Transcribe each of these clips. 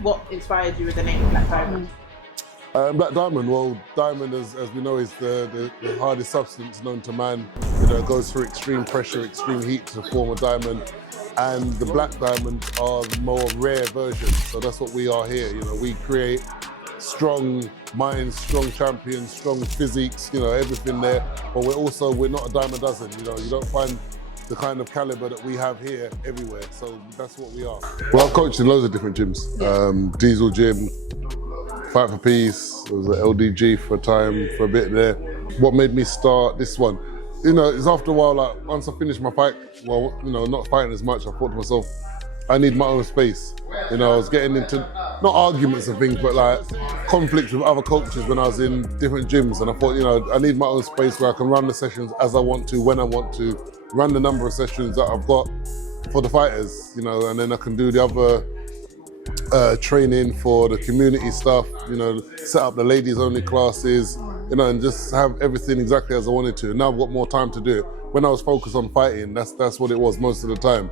And what inspired you with the name Black Diamond? Black Diamond, well, diamond, as we know, is the hardest substance known to man. You know, it goes through extreme pressure, extreme heat to form a diamond. And the black diamonds are the more rare version. So that's what we are here. You know, we create strong minds, strong champions, strong physiques, you know, everything there. But we're not a dime a dozen. You know, you don't find the kind of caliber that we have here everywhere. So that's what we are. Well, I've coached in loads of different gyms. Diesel Gym, Fight for Peace, I was at LDG for a time, for a bit there. What made me start this one? You know, it's after a while, like once I finished my fight, well, you know, not fighting as much, I thought to myself, I need my own space. You know, I was getting into, not arguments and things, but like conflicts with other coaches when I was in different gyms. And I thought, you know, I need my own space where I can run the sessions as I want to, when I want to, run the number of sessions that I've got for the fighters, you know, and then I can do the other training for the community stuff, you know, set up the ladies only classes, you know, and just have everything exactly as I wanted to. Now I've got more time to do it. When I was focused on fighting, that's what it was most of the time.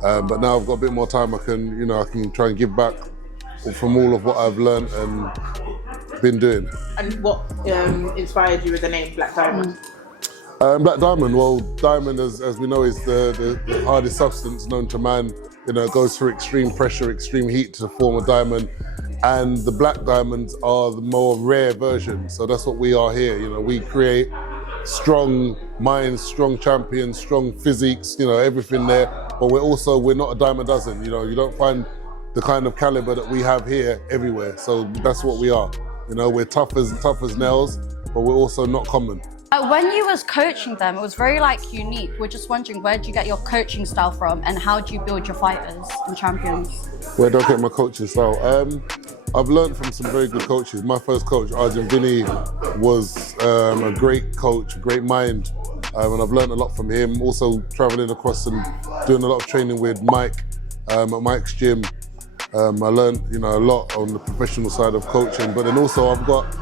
But now I've got a bit more time, I can try and give back from all of what I've learned and been doing. And what inspired you with the name Black Diamond? Black Diamond, well, diamond, as we know, is the hardest substance known to man. You know, it goes through extreme pressure, extreme heat to form a diamond. And the black diamonds are the more rare version. So that's what we are here. You know, we create strong minds, strong champions, strong physiques, you know, everything there. But we're not a dime a dozen. You know, you don't find the kind of caliber that we have here everywhere. So that's what we are. You know, we're tough as nails, but we're also not common. When you was coaching them, it was very unique. We're just wondering, where do you get your coaching style from, and how do you build your fighters and champions? Where do I get my coaching style? I've learned from some very good coaches. My first coach, Arjun Vinny, was a great coach, a great mind, and I've learned a lot from him. Also traveling across and doing a lot of training with Mike at Mike's gym. I learned, you know, a lot on the professional side of coaching, but then also I've got,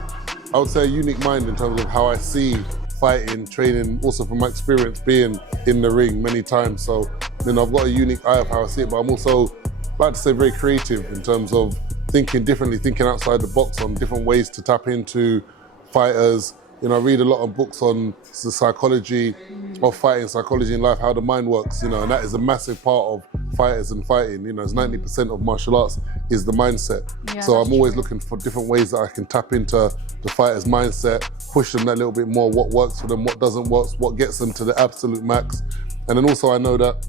I would say, a unique mind in terms of how I see fighting, training, also from my experience being in the ring many times. So, you know, I've got a unique eye of how I see it, but I'm also, like to say, very creative in terms of thinking differently, thinking outside the box on different ways to tap into fighters. You know, I read a lot of books on the psychology of fighting, psychology in life, how the mind works, you know, and that is a massive part of fighters and fighting. You know, it's 90% of martial arts is the mindset. Yeah, so I'm always looking for different ways that I can tap into the fighter's mindset, push them that little bit more, what works for them, what doesn't work, what gets them to the absolute max. And then also I know that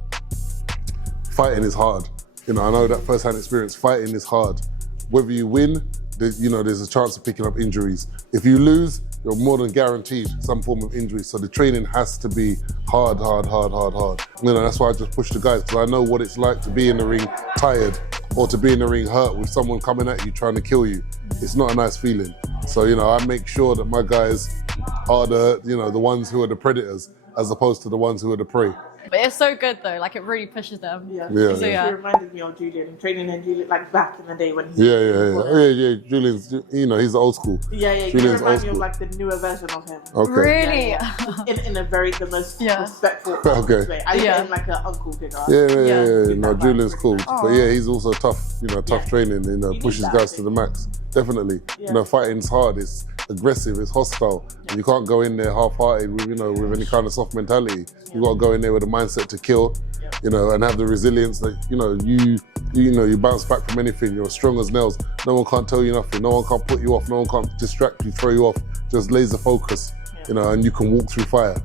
fighting is hard. You know, I know that first-hand experience, fighting is hard. Whether you win, you know, there's a chance of picking up injuries. If you lose, you're more than guaranteed some form of injury. So the training has to be hard. You know, that's why I just push the guys, because I know what it's like to be in the ring tired, or to be in the ring hurt with someone coming at you trying to kill you. It's not a nice feeling. So, you know, I make sure that my guys are the ones who are the predators, as opposed to the ones who are the prey. But it's so good though, it really pushes them. Yeah. Yeah. So Yeah. It reminded me of Julian, training and Julian, back in the day when he Yeah. Julian's, you know, he's old school. Yeah, you Julian's remind me old of the newer version of him. Okay. Really? Yeah. In the most Yeah. respectful Okay. way. I get him like an uncle figure. Yeah. No, That Julian's vibe. cool. Aw. But yeah, he's also tough, you know, tough training, you know, You pushes need that, guys to the max. Definitely. Yeah. You know, fighting's hard, it's aggressive, it's hostile. And you can't go in there half-hearted with, you know, with any kind of soft mentality. You got to go in there with a mindset to kill, you know, and have the resilience that, you know, you bounce back from anything. You're strong as nails. No one can't tell you nothing. No one can't put you off. No one can't distract you, throw you off. Just laser focus, you know, and you can walk through fire.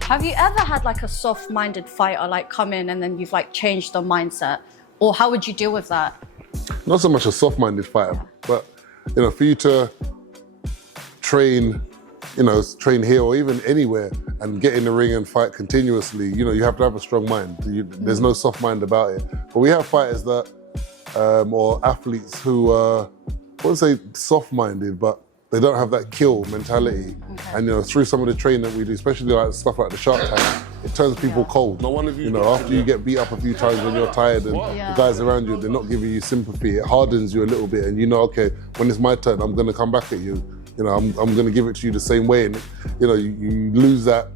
Have you ever had a soft-minded fighter come in and then you've changed their mindset? Or how would you deal with that? Not so much a soft-minded fighter, but, you know, for you to train here or even anywhere and get in the ring and fight continuously, you know, you have to have a strong mind. There's no soft mind about it. But we have fighters that, or athletes who are, I wouldn't say soft-minded, but they don't have that kill mentality. Okay. And, you know, through some of the training that we do, especially stuff like the Shark Tank, it turns people cold. No one of you know, after you get beat up a few times when you're tired and the guys around you, they're not giving you sympathy, it hardens you a little bit, and you know, okay, when it's my turn, I'm gonna come back at you. You know, I'm gonna give it to you the same way, and you know, you lose that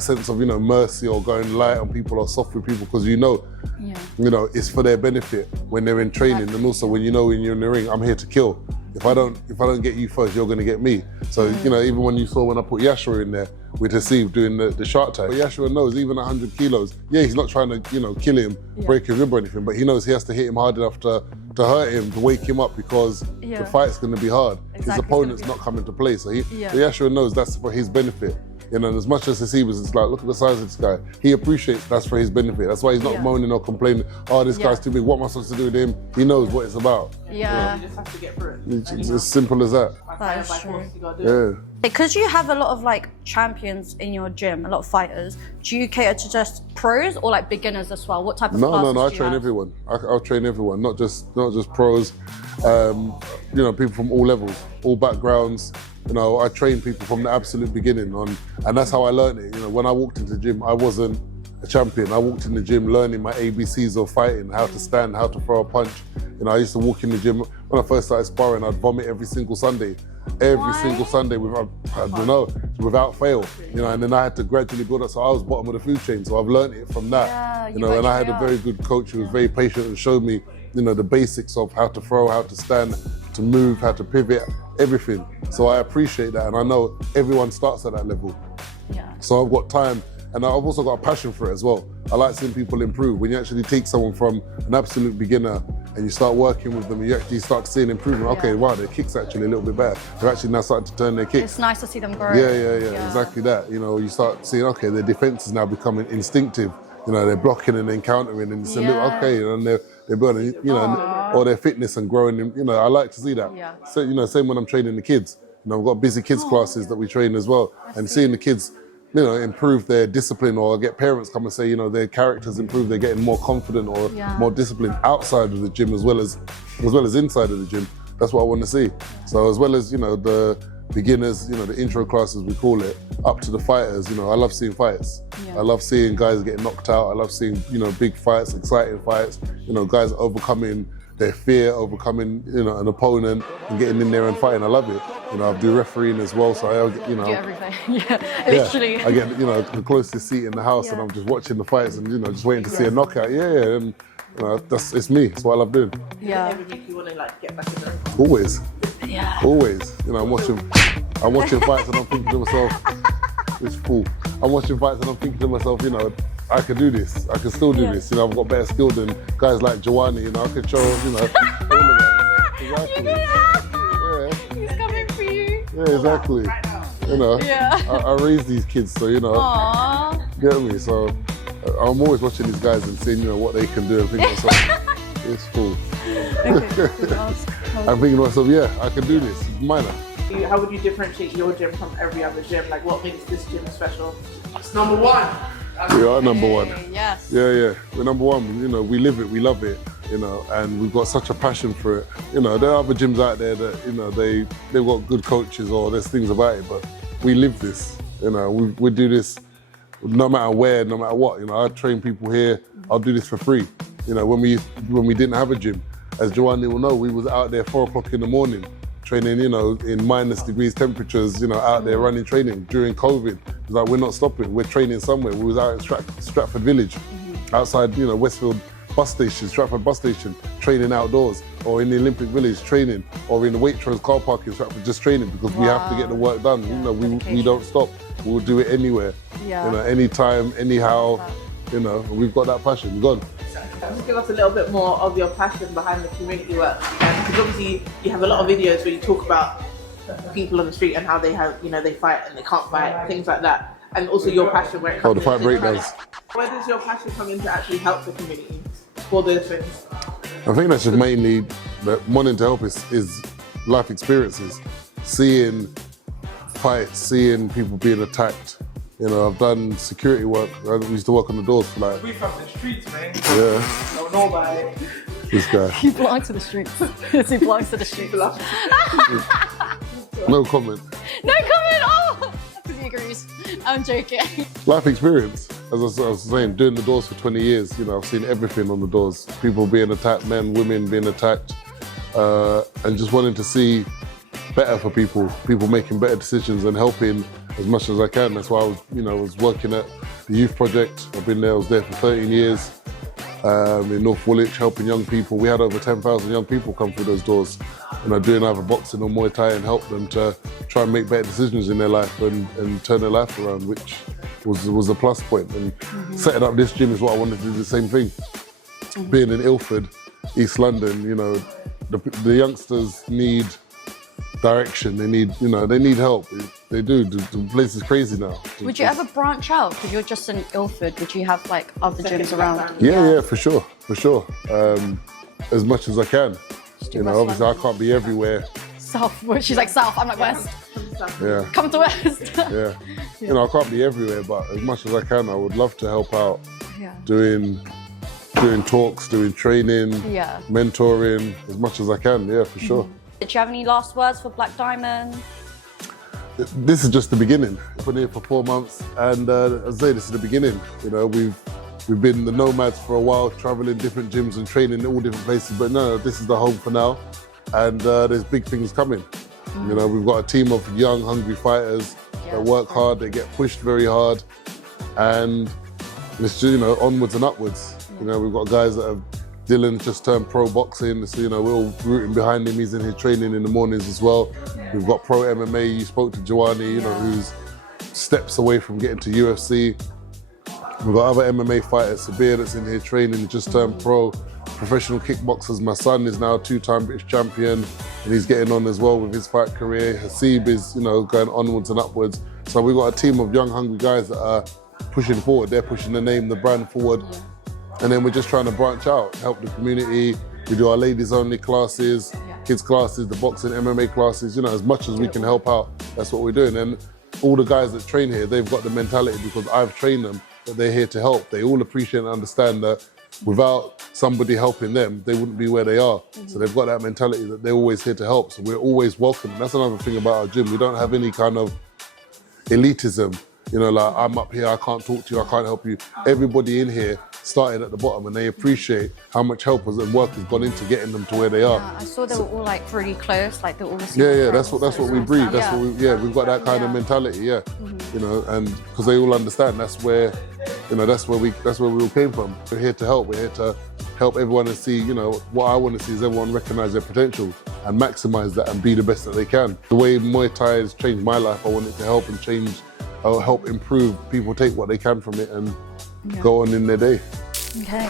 sense of, you know, mercy or going light on people or soft with people, because you know Yeah. You know, it's for their benefit when they're in training, and also when you're in the ring, I'm here to kill. If I don't get you first, you're gonna get me. So, you know, even when you saw when I put Yashua in there with Hasib doing the shark tag, Yashua knows even 100 kilos, yeah, he's not trying to, you know, kill him, break his rib or anything, but he knows he has to hit him hard enough to hurt him, to wake him up, because the fight's gonna be hard. Exactly. His opponent's not coming to play, so Yashua knows that's for his benefit. You know, and as much as Hasib is, it's like, look at the size of this guy. He appreciates that's for his benefit. That's why he's not moaning or complaining, oh, this guy's too big, what am I supposed to do with him? He knows what it's about. Yeah. You just have to get through it. It's as simple as that. That is true. You gotta do it. Yeah. Because you have a lot of like champions in your gym, a lot of fighters, do you cater to just pros or like beginners as well? What type of classes No, I do you train have? everyone. I'll train everyone, not just pros. You know, people from all levels, all backgrounds. You know, I train people from the absolute beginning and that's how I learned it. You know, when I walked into the gym, I wasn't a champion. I walked in the gym learning my ABCs of fighting, how to stand, how to throw a punch. You know, I used to walk in the gym, when I first started sparring, I'd vomit every single Sunday. Single Sunday, without fail. You know, and then I had to gradually build up, so I was bottom of the food chain, so I've learned it from that. Yeah, you know, and I had a very good coach who was very patient and showed me, you know, the basics of how to throw, how to stand, to move, how to pivot, everything. So I appreciate that, and I know everyone starts at that level. Yeah. So I've got time, and I've also got a passion for it as well. I like seeing people improve. When you actually take someone from an absolute beginner and you start working with them, you actually start seeing improvement. Okay, wow, their kick's actually a little bit better. They're actually now starting to turn their kicks. It's nice to see them grow. Yeah, exactly that. You know, you start seeing, okay, their defense is now becoming instinctive. You know, they're blocking and then countering, and it's a little, okay, and they're building, you know, or their fitness and growing. You know, I like to see that. Yeah. So, you know, same when I'm training the kids. You know, I've got busy kids classes that we train as well, and seeing the kids, you know, improve their discipline, or get parents come and say, you know, their characters improve, they're getting more confident or more disciplined outside of the gym as well as inside of the gym. That's what I want to see. So as well as, you know, the beginners, you know, the intro classes we call it, up to the fighters, you know, I love seeing fights. I love seeing guys get knocked out. I love seeing, you know, big fights, exciting fights, you know, guys overcoming their fear, overcoming, you know, an opponent and getting in there and fighting. I love it. You know, I do refereeing as well, so I, you know, Do everything. Literally. I get, you know, the closest seat in the house, and I'm just watching the fights and, you know, just waiting to see a knockout. And you know, it's me. It's what I love doing. Yeah. Does it ever make you want to like get back in the ring? Always. Yeah. Always. You know, I'm watching fights and I'm thinking to myself, this fool. I'm watching fights and I'm thinking to myself, you know, I can do this. I can still do this. You know, I've got better skill than guys like Joanny. You know, I can show, you know, all of that. Exactly. Yeah. He's coming for you. Yeah, exactly. You know, I raise these kids, so, you know, Aww. get me? So I'm always watching these guys and seeing, you know, what they can do and thinking to myself, it's cool. I'm thinking to myself, yeah, I can do this. It's minor. How would you differentiate your gym from every other gym? Like, what makes this gym special? It's number one. We are number one. Yes. Yeah. We're number one. You know, we live it, we love it, you know, and we've got such a passion for it. You know, there are other gyms out there that, you know, they've got good coaches or there's things about it, but we live this. You know, we do this no matter where, no matter what. You know, I train people here, I'll do this for free. You know, when we didn't have a gym, as Joanny will know, we was out there 4 o'clock in the morning, training, you know, in -degrees temperatures, you know, out there running training during COVID. It's like, we're not stopping, we're training somewhere. We was out in Stratford Village, outside, you know, Westfield bus station, Stratford bus station, training outdoors, or in the Olympic Village training, or in the Waitrose car park in Stratford, just training, because we have to get the work done. You know, we don't stop. We'll do it anywhere, you know, anytime, anyhow, you know, we've got that passion. Go on. Just give us a little bit more of your passion behind the community work. Because obviously you have a lot of videos where you talk about people on the street and how they have, you know, they fight and they can't fight, things like that. And also your passion where it comes the fight breakdowns. Where does your passion come in to actually help the community for those things? I think that's just mainly that wanting to help is life experiences, seeing fights, seeing people being attacked. You know, I've done security work. I used to work on the doors for like. We from the streets, man. Yeah. Don't know about it. This guy. He belongs to the streets. He belongs to the streets. No comment. No comment. Oh, he agrees. I'm joking. Life experience. As I was saying, doing the doors for 20 years, you know, I've seen everything on the doors. People being attacked, men, women being attacked, and just wanting to see better for people making better decisions and helping as much as I can. That's why I was working at the youth project. I've been there, I was there for 13 years. in North Woolwich, helping young people. We had over 10,000 young people come through those doors, doing either boxing or Muay Thai, and help them to try and make better decisions in their life and turn their life around, which was a plus point. And setting up this gym is what I wanted to do, the same thing. Being in Ilford, East London, the youngsters need direction. They need help. They do. The place is crazy now. Would you ever branch out? Because you're just in Ilford. Would you have like other gyms around? Yeah, for sure. As much as I can. Obviously I can't be everywhere. South. She's like South. I'm like West. Yeah. Come to West. Yeah. I can't be everywhere, but as much as I can, I would love to help out. Yeah. Doing talks, doing training, mentoring, as much as I can. Yeah, for sure. Did you have any last words for Black Diamond? This is just the beginning. I've been here for 4 months, and as I say, this is the beginning. We've been the nomads for a while, traveling different gyms and training in all different places. But no, this is the home for now, and there's big things coming. We've got a team of young, hungry fighters that work hard. They get pushed very hard, and it's onwards and upwards. We've got guys that have. Dylan just turned pro boxing, so we're all rooting behind him. He's in here training in the mornings as well. We've got pro MMA. You spoke to Joanny, who's steps away from getting to UFC. We've got other MMA fighters, Sabir that's in here training, just turned pro. Professional kickboxers, my son is now 2-time British champion, and he's getting on as well with his fight career. Hasib is, going onwards and upwards. So we've got a team of young, hungry guys that are pushing forward. They're pushing the name, the brand forward. And then we're just trying to branch out, help the community. We do our ladies only classes, kids classes, the boxing, MMA classes, as much as we can help out, that's what we're doing. And all the guys that train here, they've got the mentality, because I've trained them, that they're here to help. They all appreciate and understand that without somebody helping them, they wouldn't be where they are. So they've got that mentality that they're always here to help. So we're always welcome. And that's another thing about our gym. We don't have any kind of elitism. Like I'm up here, I can't talk to you, I can't help you. Everybody in here started at the bottom, and they appreciate how much help and work has gone into getting them to where they are. I saw they were all like really close, like they're all the same. Yeah, that's what we breed. That's what we've got that kind of mentality. And because they all understand that's where we all came from. We're here to help. We're here to help everyone and see. What I want to see is everyone recognise their potential and maximise that and be the best that they can. The way Muay Thai has changed my life, I want it to help and change. Help improve. People take what they can from it and go on in their day. Okay.